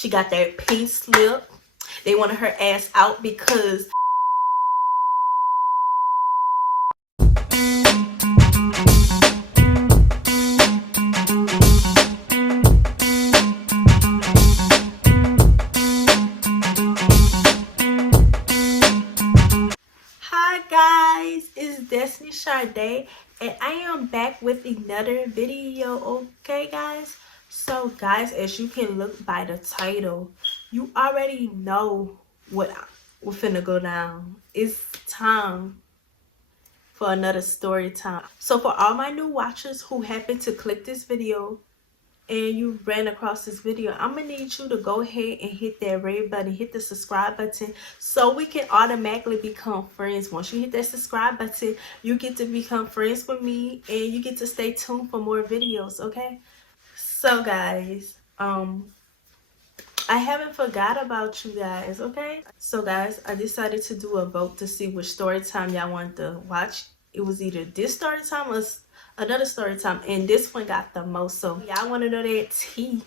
She got that pink slip. They wanted her ass out because hi guys, it's Destiny Sade and I am back with another video. Okay guys, so guys, as you can look by the title, you already know what we're finna go down. It's time for another story time. So for all my new watchers who happen to click this video and you ran across this video, I'm gonna need you to go ahead and hit that red button, hit the subscribe button, so we can automatically become friends. Once you hit that subscribe button, you get to become friends with me and you get to stay tuned for more videos. Okay, so guys, I haven't forgot about you guys. Okay, so guys, I decided to do a vote to see which story time y'all want to watch. It was either this story time or another story time, and this one got the most. So y'all want to know that tea.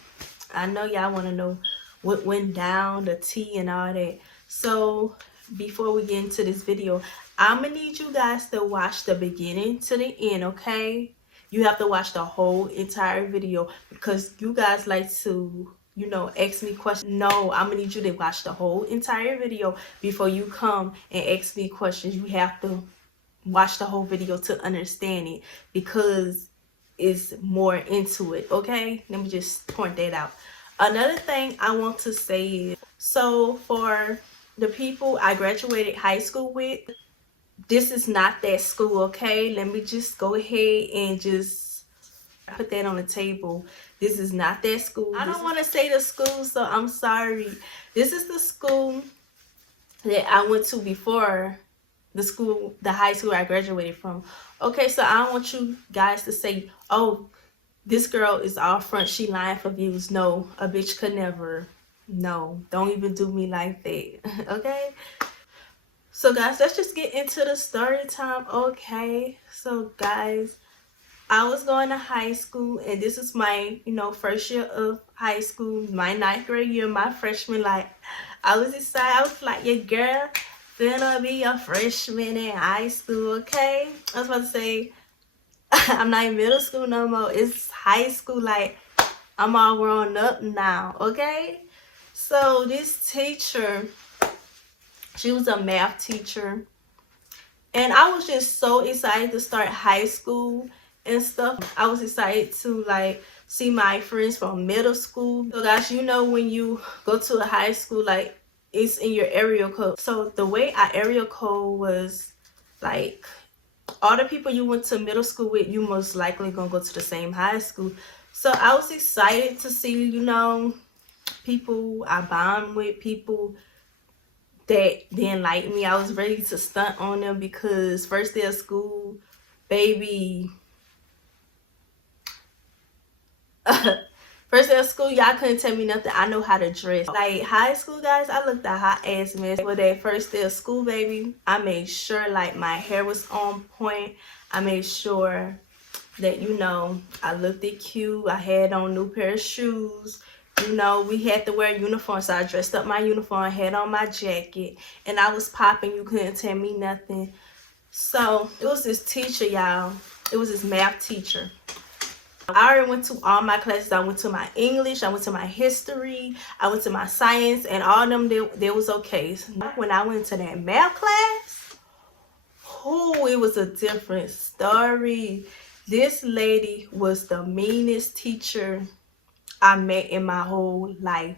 I know y'all want to know what went down, the tea and all that. So before we get into this video, I'm gonna need you guys to watch the beginning to the end. Okay, you have to watch the whole entire video because you guys like to, you know, ask me questions. No, I'm gonna need you to watch the whole entire video before you come and ask me questions. You have to watch the whole video to understand it because it's more into it. Okay, let me just point that out. Another thing I want to say is, so for the people I graduated high school with, this is not that school. Okay, let me just go ahead and just put that on the table. This is not that school. I don't want to say the school, so I'm sorry. This is the school that I went to before the high school I graduated from. Okay, so I don't want you guys to say, oh, this girl is all front, she lying for views. No, a bitch could never. No, don't even do me like that. Okay, so guys, let's just get into the story time. Okay, so guys, I was going to high school and this is my, you know, first year of high school, my 9th grade year, my freshman. Like, I was excited. I was like, yeah, girl, finna be a freshman in high school. Okay, I was about to say I'm not in middle school no more, it's high school. Like, I'm all grown up now. Okay, so this teacher, she was a math teacher and I was just so excited to start high school and stuff. I was excited to like see my friends from middle school. So guys, you know, when you go to a high school, like, it's in your area code. So the way our area code was, like, all the people you went to middle school with, you most likely gonna go to the same high school. So I was excited to see, you know, people I bond with, people that didn't like me. I was ready to stunt on them because first day of school, baby. First day of school, y'all couldn't tell me nothing. I know how to dress. Like, high school, guys, I looked a hot ass mess. For that first day of school, baby, I made sure, like, my hair was on point. I made sure that, you know, I looked it cute. I had on a new pair of shoes. You know, we had to wear uniforms, so I dressed up my uniform, had on my jacket, and I was popping. You couldn't tell me nothing. So it was this teacher, y'all. It was this math teacher. I already went to all my classes. I went to my English, I went to my history, I went to my science, and all of them, they was okay. When I went to that math class, oh, it was a different story. This lady was the meanest teacher I met in my whole life.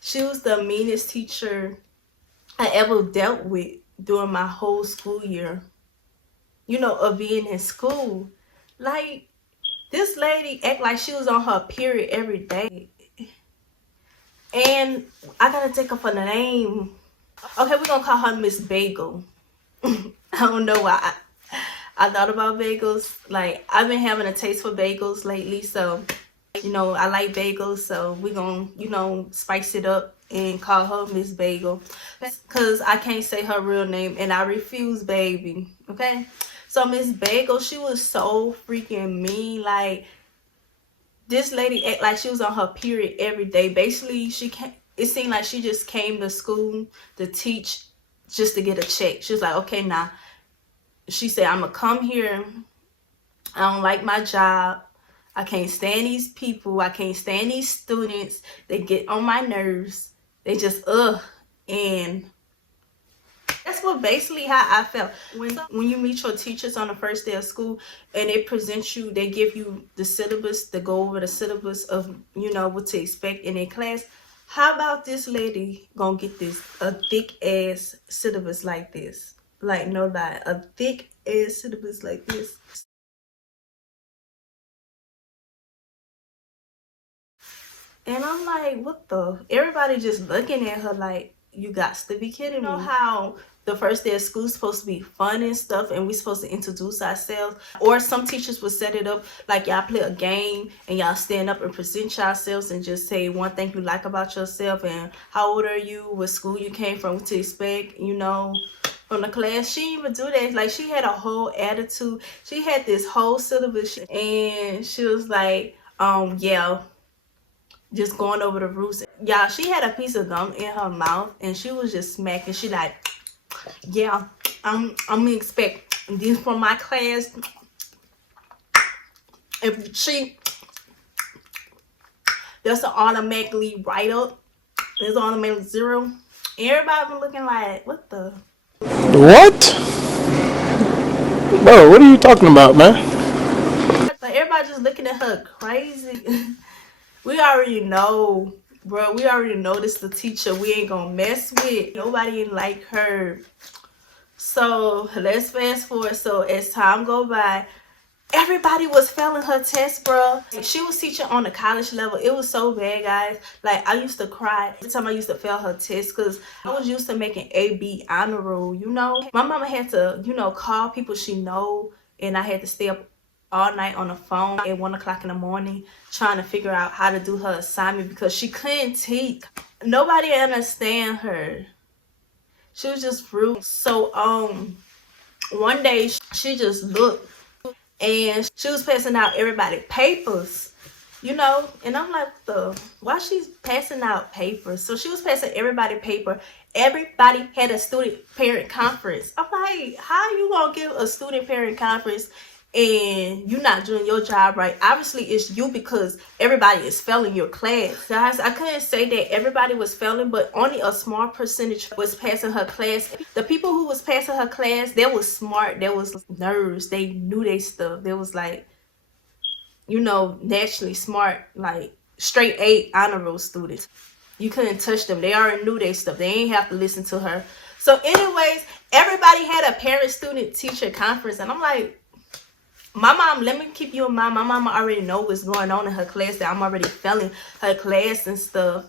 She was the meanest teacher I ever dealt with during my whole school year, you know, of being in school. Like, this lady act like she was on her period every day. And I gotta take up her name. Okay, we're gonna call her Miss Bagel. I don't know why I thought about bagels. Like, I've been having a taste for bagels lately, so, you know, I like bagels, so we're gonna, you know, spice it up and call her Miss Bagel, because I can't say her real name and I refuse, baby. Okay, so Miss Bagel, she was so freaking mean. Like, this lady act like she was on her period every day. Basically, she can't, it seemed like she just came to school to teach just to get a check. She was like, okay, now, she said, I'm going to come here. I don't like my job. I can't stand these people. I can't stand these students. They get on my nerves. They just, and that's what basically how I felt. When you meet your teachers on the first day of school and they present you, they give you the syllabus, to go over the syllabus of, you know, what to expect in a class. How about this lady gonna get a thick ass syllabus like this? Like, no lie, a thick ass syllabus like this. And I'm like, what the? Everybody just looking at her like, you got to be kidding me. You know how the first day of school is supposed to be fun and stuff, and we're supposed to introduce ourselves? Or some teachers would set it up like y'all play a game and y'all stand up and present yourselves and just say one thing you like about yourself and how old are you, what school you came from, what to expect, you know, from the class. She didn't even do that. Like, she had a whole attitude. She had this whole syllabus, and she was like, yeah, just going over the rules. Y'all, she had a piece of gum in her mouth and she was just smacking. She like, yeah, I'm gonna expect this from my class. If she, that's an automatically write up. It's automatically 0. Everybody been looking like, what the? What? Bro, what are you talking about, man? Like, everybody just looking at her crazy. We already know, bro. We already know this the teacher we ain't gonna mess with. Nobody like her. So let's fast forward. So as time go by, everybody was failing her test, bro. She was teaching on the college level. It was so bad, guys. Like, I used to cry every time I used to fail her test because I was used to making A-B honor roll, you know. My mama had to, you know, call people she know, and I had to stay up all night on the phone at 1 o'clock in the morning trying to figure out how to do her assignment because she couldn't teach. Nobody understand her. She was just rude. So one day she just looked and she was passing out everybody papers, you know, and I'm like, why she's passing out papers? So she was passing everybody paper. Everybody had a student parent conference. I'm like, how you gonna give a student parent conference and you're not doing your job right? Obviously it's you, because everybody is failing your class. Guys, I couldn't say that everybody was failing, but only a small percentage was passing her class. The people who was passing her class, they was smart, they was nerds, they knew their stuff. They was like, you know, naturally smart, like straight A honor roll students. You couldn't touch them. They already knew their stuff. They ain't have to listen to her. So anyways, everybody had a parent student teacher conference, and I'm like, my mom, let me keep you in mind, my mama already know what's going on in her class, that I'm already failing her class and stuff.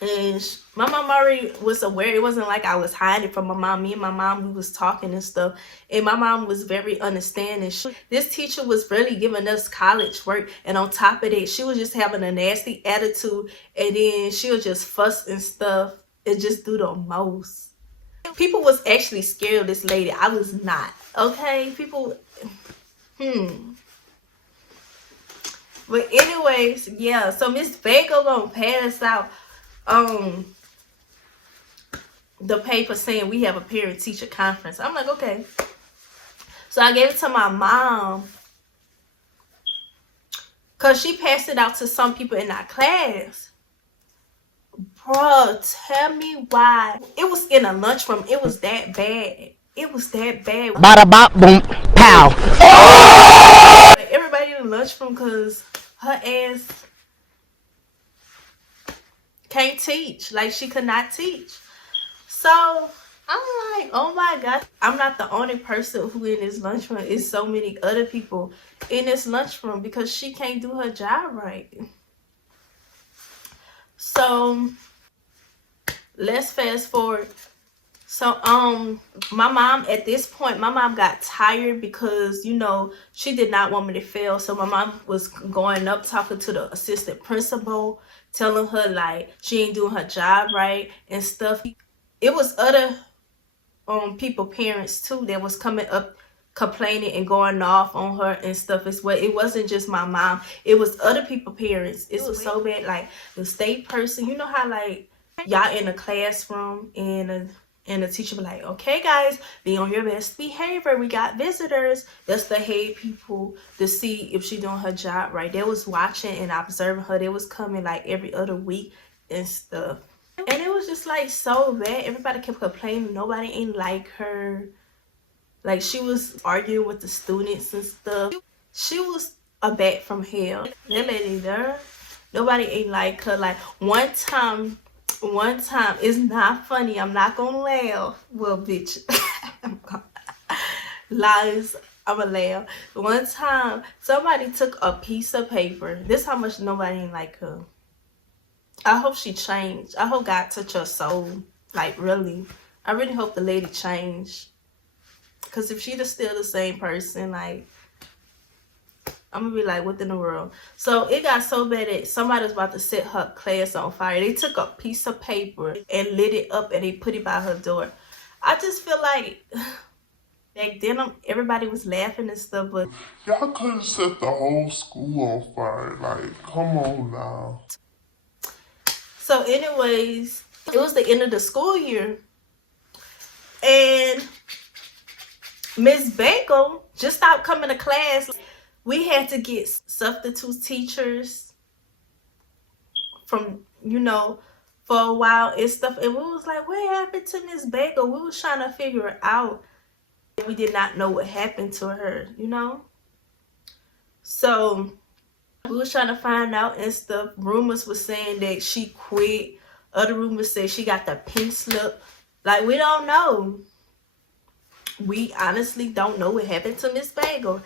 And my mom already was aware. It wasn't like I was hiding from my mom. Me and my mom, we was talking and stuff. And my mom was very understanding. This teacher was really giving us college work. And on top of that, she was just having a nasty attitude. And then she would just fuss and stuff and just do the most. People was actually scared of this lady. I was not. Okay? People... But anyways, yeah, so Miss Vega gonna pass out the paper saying we have a parent teacher conference. I'm like, okay. So I gave it to my mom because she passed it out to some people in our class. Bro, tell me why. It was in a lunchroom. It was that bad. It was that bad. Bada bop boom pow. Like, everybody in the lunchroom because her ass can't teach. Like, she could not teach. So I'm like, oh my God, I'm not the only person who in this lunchroom. It's so many other people in this lunchroom because she can't do her job right. So let's fast forward. So my mom, at this point, my mom got tired because, you know, she did not want me to fail. So my mom was going up talking to the assistant principal, telling her like she ain't doing her job right and stuff. It was other people, parents too, that was coming up complaining and going off on her and stuff as well. It wasn't just my mom, it was other people's parents. It was so bad. Like the state person, you know how like y'all in a classroom and the teacher be like, okay guys, be on your best behavior, we got visitors. That's the head people to see if she doing her job right. They was watching and observing her. They was coming like every other week and stuff. And it was just like so bad. Everybody kept complaining. Nobody ain't like her. Like she was arguing with the students and stuff. She was a bat from hell. That lady there, nobody ain't like her. Like one time, it's not funny. I'm not gonna laugh. Well, bitch, lies. I'ma laugh. One time, somebody took a piece of paper. This how much nobody ain't like her. I hope she changed. I hope God touched her soul. Like really, I really hope the lady changed. Cause if she's still the same person, like I'm gonna be like, what in the world? So it got so bad that somebody was about to set her class on fire. They took a piece of paper and lit it up and they put it by her door. I just feel like back then everybody was laughing and stuff, but y'all could have set the whole school on fire. Like, come on now. So anyways, it was the end of the school year. And Miss Bagel just stopped coming to class. We had to get substitute teachers from, you know, for a while and stuff. And we was like, what happened to Miss Bagel? We was trying to figure it out. We did not know what happened to her, you know? So we was trying to find out and stuff. Rumors were saying that she quit. Other rumors said she got the pink slip. Like, we don't know. We honestly don't know what happened to Miss Bagel.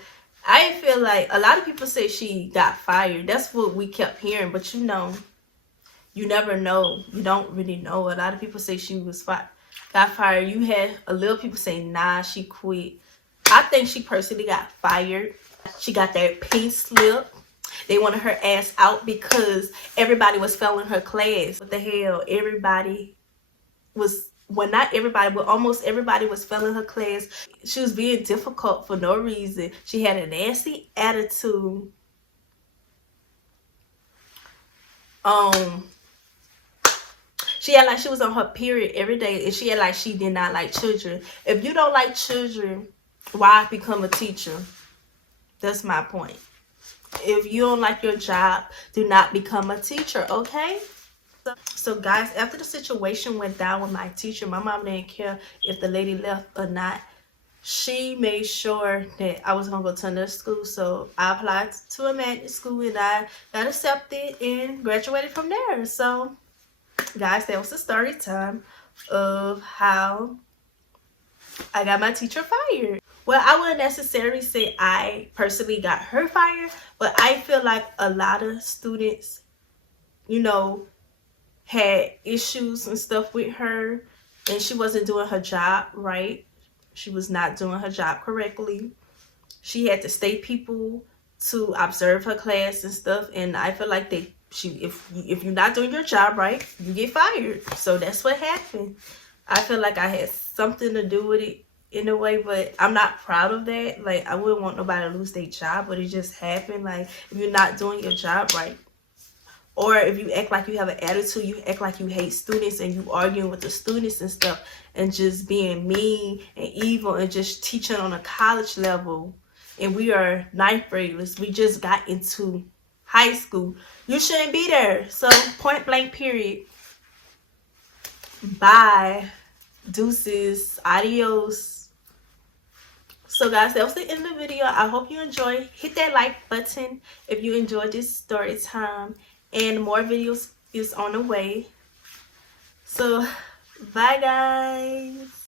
I feel like a lot of people say she got fired. That's what we kept hearing. But you know, you never know. You don't really know. A lot of people say she was got fired. You had a little people say, nah, she quit. I think she personally got fired. She got that pink slip. They wanted her ass out because everybody was failing her class. What the hell? Everybody was, well, not everybody, but almost everybody was failing her class. She was being difficult for no reason. She had a nasty attitude. She had like she was on her period every day, and she had like she did not like children. If you don't like children, why become a teacher? That's my point. If you don't like your job, do not become a teacher, okay? So guys, after the situation went down with my teacher, my mom didn't care if the lady left or not. She made sure that I was gonna go to another school, so I applied to a magnet school and I got accepted and graduated from there. So guys, that was the story time of how I got my teacher fired. Well, I wouldn't necessarily say I personally got her fired, but I feel like a lot of students, you know, had issues and stuff with her, and she wasn't doing her job right. She was not doing her job correctly. She had to state people to observe her class and stuff, and I feel like if you're not doing your job right, you get fired. So that's what happened. I feel like I had something to do with it in a way, but I'm not proud of that. Like, I wouldn't want nobody to lose their job, but it just happened. Like, if you're not doing your job right, or if you act like you have an attitude, you act like you hate students and you arguing with the students and stuff and just being mean and evil and just teaching on a college level, and we are ninth graders, we just got into high school, you shouldn't be there. So point blank period. Bye. Deuces. Adios. So guys, that was the end of the video. I hope you enjoyed. Hit that like button if you enjoyed this story time, and more videos is on the way. So bye guys.